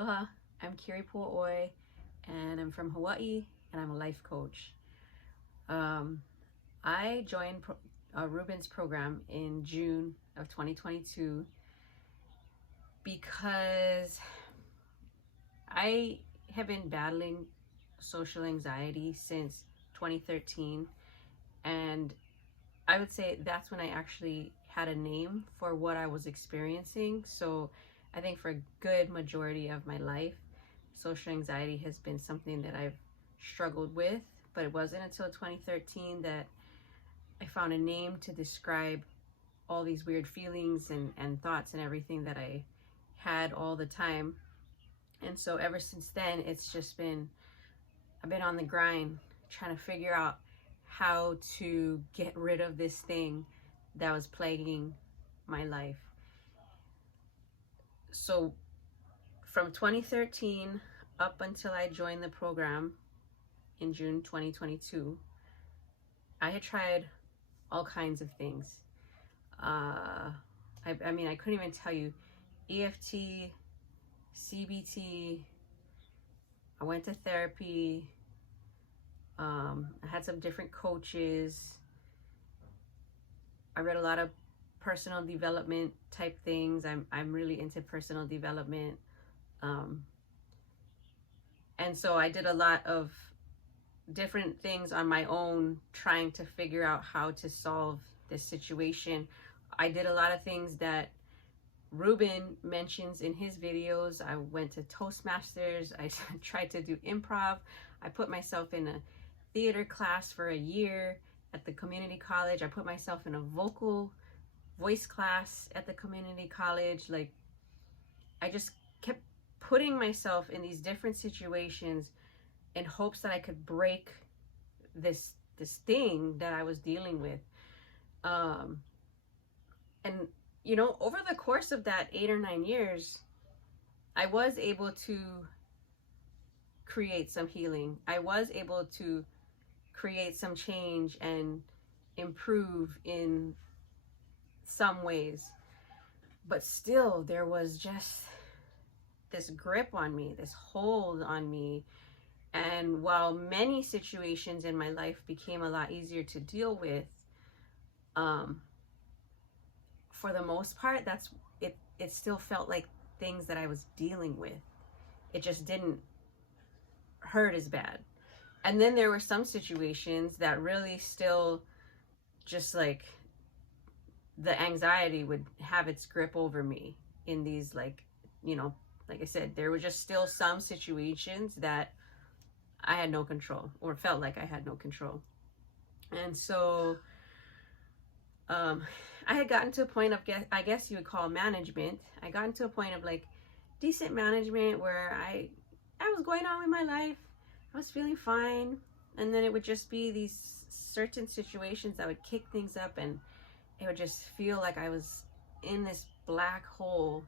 Aloha, I'm Kyrie and I'm from Hawaii and I'm a life coach. I joined Rubin's program in June of 2022 because I have been battling social anxiety since 2013, and I would say that's when I actually had a name for what I was experiencing. So I think for a good majority of my life, social anxiety has been something that I've struggled with, but it wasn't until 2013 that I found a name to describe all these weird feelings and thoughts and everything that I had all the time. And so ever since then, it's just been, I've been on the grind trying to figure out how to get rid of this thing that was plaguing my life. So from 2013 up until I joined the program in June 2022, I had tried all kinds of things. I mean, I couldn't even tell you. EFT, CBT, I went to therapy, I had some different coaches, I read a lot of personal development type things. I'm really into personal development. And so I did a lot of different things on my own, trying to figure out how to solve this situation. I did a lot of things that Rubin mentions in his videos. I went to Toastmasters. I tried to do improv. I put myself in a theater class for a year at the community college. I put myself in a voice class at the community college. Like, I just kept putting myself in these different situations in hopes that I could break this thing that I was dealing with. And you know, over the course of that 8 or 9 years, I was able to create some healing. I was able to create some change and improve in some ways. But still, there was just this grip on me, this hold on me. And while many situations in my life became a lot easier to deal with, for the most part, it still felt like things that I was dealing with. It just didn't hurt as bad. And then there were some situations that really still just like the anxiety would have its grip over me in these, like, you know, like I said, there were just still some situations that I had no control, or felt like I had no control. And so I had gotten to a point of, I guess you would call management. I got into a point of like decent management where I was going on with my life. I was feeling fine. And then it would just be these certain situations that would kick things up, and it would just feel like I was in this black hole.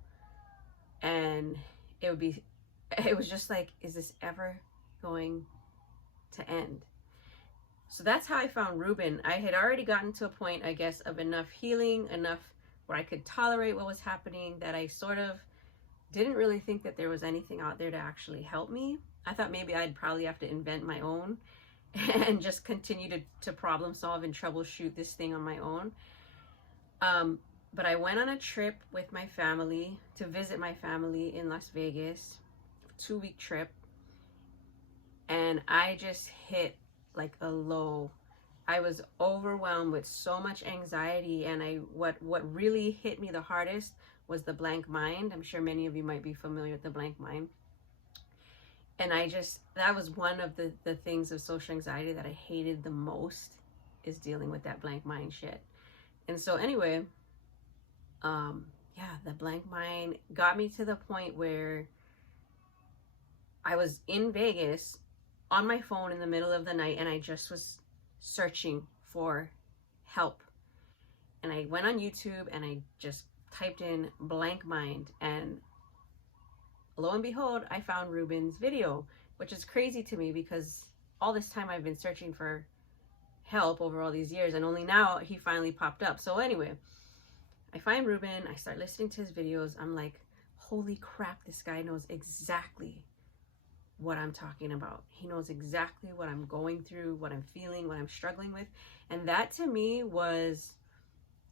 And it was just like, is this ever going to end? So that's how I found Rubin. I had already gotten to a point, I guess, of enough healing, enough where I could tolerate what was happening, that I sort of didn't really think that there was anything out there to actually help me. I thought maybe I'd probably have to invent my own and just continue to problem solve and troubleshoot this thing on my own. But I went on a trip with my family to visit my family in Las Vegas, a 2-week trip. And I just hit like a low. I was overwhelmed with so much anxiety, and what really hit me the hardest was the blank mind. I'm sure many of you might be familiar with the blank mind. And that was one of the things of social anxiety that I hated the most, is dealing with that blank mind shit. And so anyway, yeah, the blank mind got me to the point where I was in Vegas on my phone in the middle of the night, and I just was searching for help. And I went on YouTube and I just typed in blank mind, and lo and behold, I found Rubin's video, which is crazy to me because all this time I've been searching for help over all these years, and only now he finally popped up. So anyway, I find Rubin, I start listening to his videos. I'm like, holy crap, this guy knows exactly what I'm talking about. He knows exactly what I'm going through, what I'm feeling, what I'm struggling with. And that to me was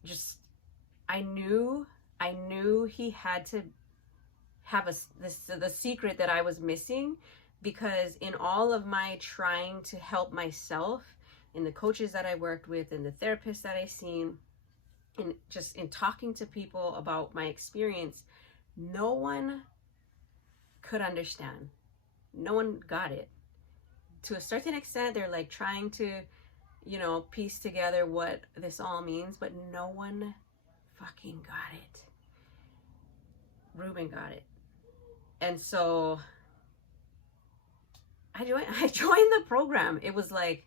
just, I knew he had to have the secret that I was missing, because in all of my trying to help myself, in the coaches that I worked with, and the therapists that I seen, and just in talking to people about my experience, no one could understand. No one got it. To a certain extent, they're like trying to, piece together what this all means, but no one fucking got it. Rubin got it. And so I joined the program. It was like,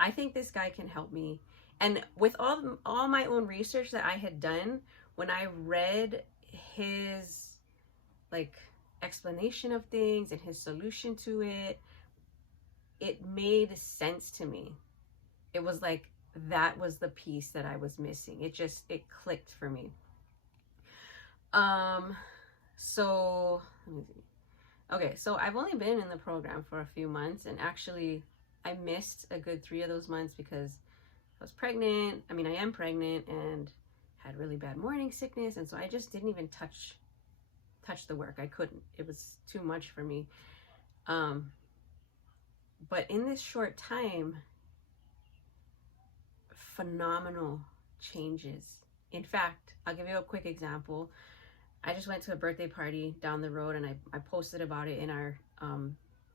I think this guy can help me. And with all my own research that I had done, when I read his like explanation of things and his solution to it, it made sense to me. It was like, that was the piece that I was missing. It clicked for me. So let me see. Okay, so I've only been in the program for a few months, and actually I missed a good 3 of those months because I was pregnant. I mean, I am pregnant and had really bad morning sickness, and so I just didn't even touch the work. I couldn't. It was too much for me. But in this short time, phenomenal changes. In fact, I'll give you a quick example. I just went to a birthday party down the road, and I posted about it in our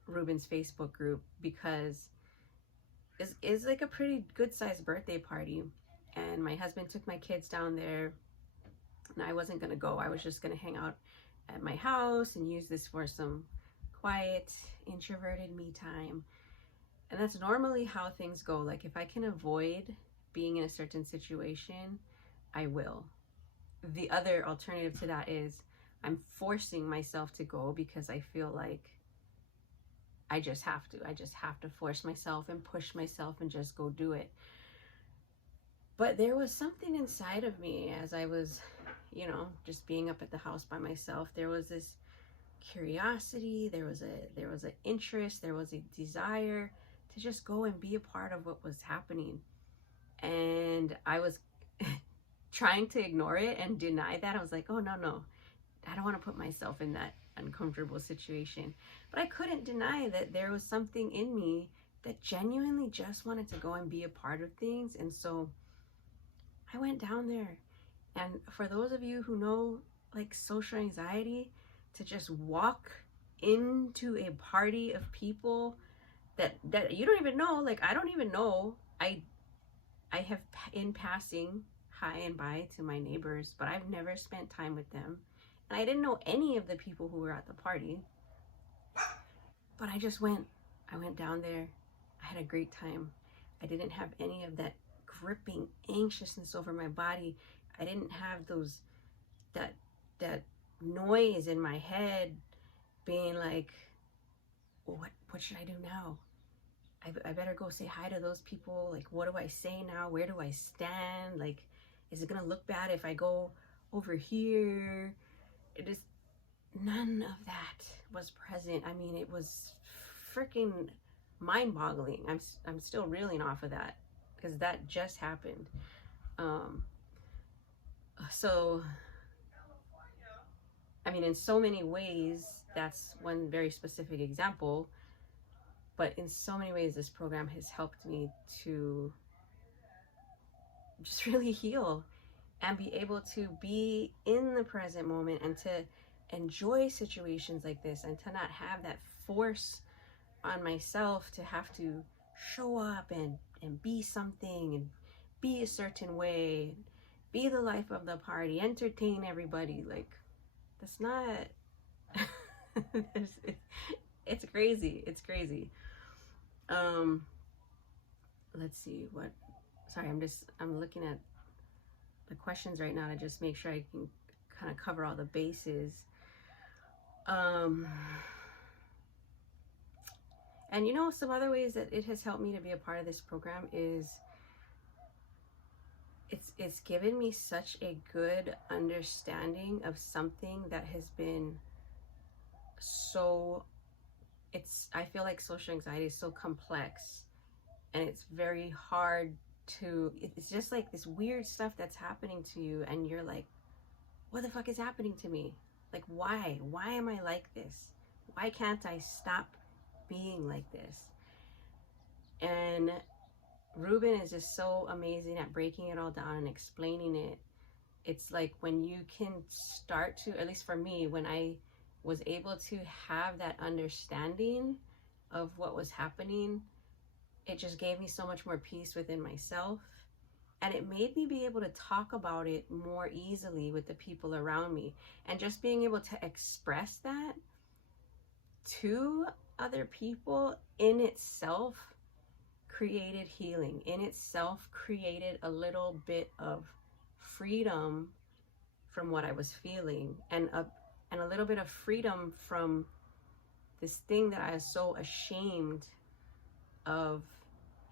Rubin's Facebook group, because it's like a pretty good sized birthday party, and my husband took my kids down there, and I wasn't gonna go. I was just gonna hang out at my house and use this for some quiet, introverted me time. And that's normally how things go. Like, if I can avoid being in a certain situation, I will. The other alternative to that is I'm forcing myself to go because I feel like I just have to force myself and push myself and just go do it. But there was something inside of me as I was, just being up at the house by myself. There was this curiosity, there was an interest, there was a desire to just go and be a part of what was happening. And I was trying to ignore it and deny that. I was like, oh, no, I don't want to put myself in that uncomfortable situation. But I couldn't deny that there was something in me that genuinely just wanted to go and be a part of things. And so I went down there. And for those of you who know like social anxiety, to just walk into a party of people that you don't even know, like I don't even know. I have in passing hi and bye to my neighbors, but I've never spent time with them. And I didn't know any of the people who were at the party. But I went down there. I had a great time. I didn't have any of that gripping anxiousness over my body. I didn't have that noise in my head being like, what should I do now? I better go say hi to those people. Like, what do I say now? Where do I stand? Like, is it gonna look bad if I go over here? It is, none of that was present. I mean, it was freaking mind-boggling. I'm still reeling off of that because that just happened. So I mean, in so many ways, that's one very specific example. But in so many ways, this program has helped me to just really heal and be able to be in the present moment and to enjoy situations like this and to not have that force on myself to have to show up and be something and be a certain way, be the life of the party, entertain everybody. Like, that's not it's crazy. Let's see what, sorry, I'm looking at the questions right now to just make sure I can kind of cover all the bases. And some other ways that it has helped me to be a part of this program is it's given me such a good understanding of something that has been so, I feel like social anxiety is so complex, and it's very hard to, it's just like this weird stuff that's happening to you, and you're like, what the fuck is happening to me? Like, why am I like this? Why can't I stop being like this? And Rubin is just so amazing at breaking it all down and explaining it. It's like when you can start to, at least for me, when I was able to have that understanding of what was happening, it just gave me so much more peace within myself. And it made me be able to talk about it more easily with the people around me. And just being able to express that to other people in itself created healing, in itself created a little bit of freedom from what I was feeling, and a little bit of freedom from this thing that I was so ashamed of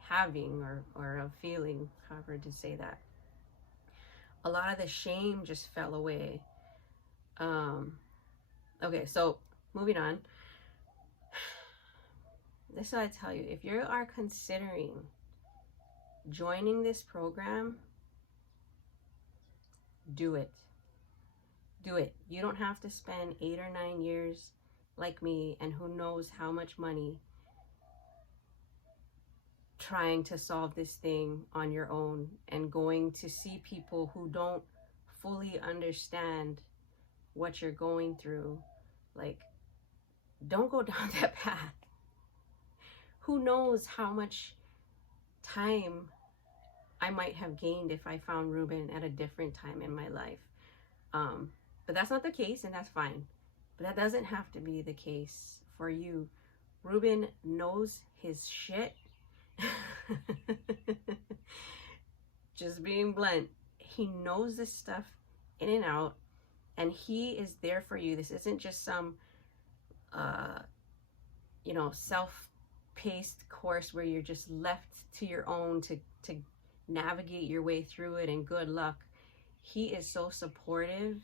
having, or of feeling, however to say that. A lot of the shame just fell away. Okay, so moving on. This is what I tell you. If you are considering joining this program, do it. Do it. You don't have to spend 8 or 9 years like me, and who knows how much money, trying to solve this thing on your own, and going to see people who don't fully understand what you're going through. Like, don't go down that path. Who knows how much time I might have gained if I found Rubin at a different time in my life. But that's not the case, and that's fine. But that doesn't have to be the case for you. Rubin knows his shit. Just being blunt, he knows this stuff in and out, and he is there for you. This isn't just some self-paced course where you're just left to your own to navigate your way through it, and good luck. He is so supportive,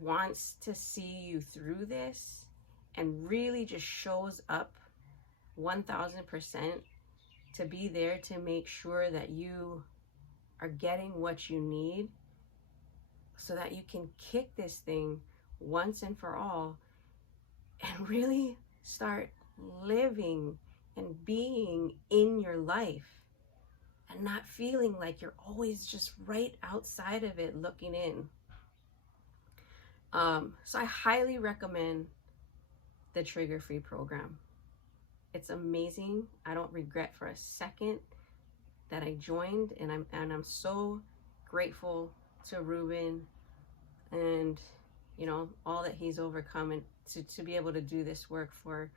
wants to see you through this, and really just shows up 1000% to be there to make sure that you are getting what you need, so that you can kick this thing once and for all and really start living and being in your life, and not feeling like you're always just right outside of it looking in. So I highly recommend the Trigger Free program. It's amazing. I don't regret for a second that I joined, and I'm so grateful to Rubin, and all that he's overcome, and to be able to do this work for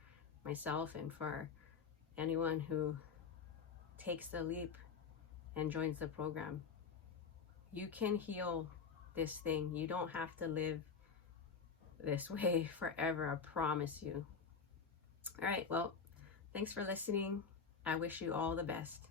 myself and for anyone who takes the leap and joins the program. You can heal this thing. You don't have to live this way forever, I promise you. All right, well, thanks for listening. I wish you all the best.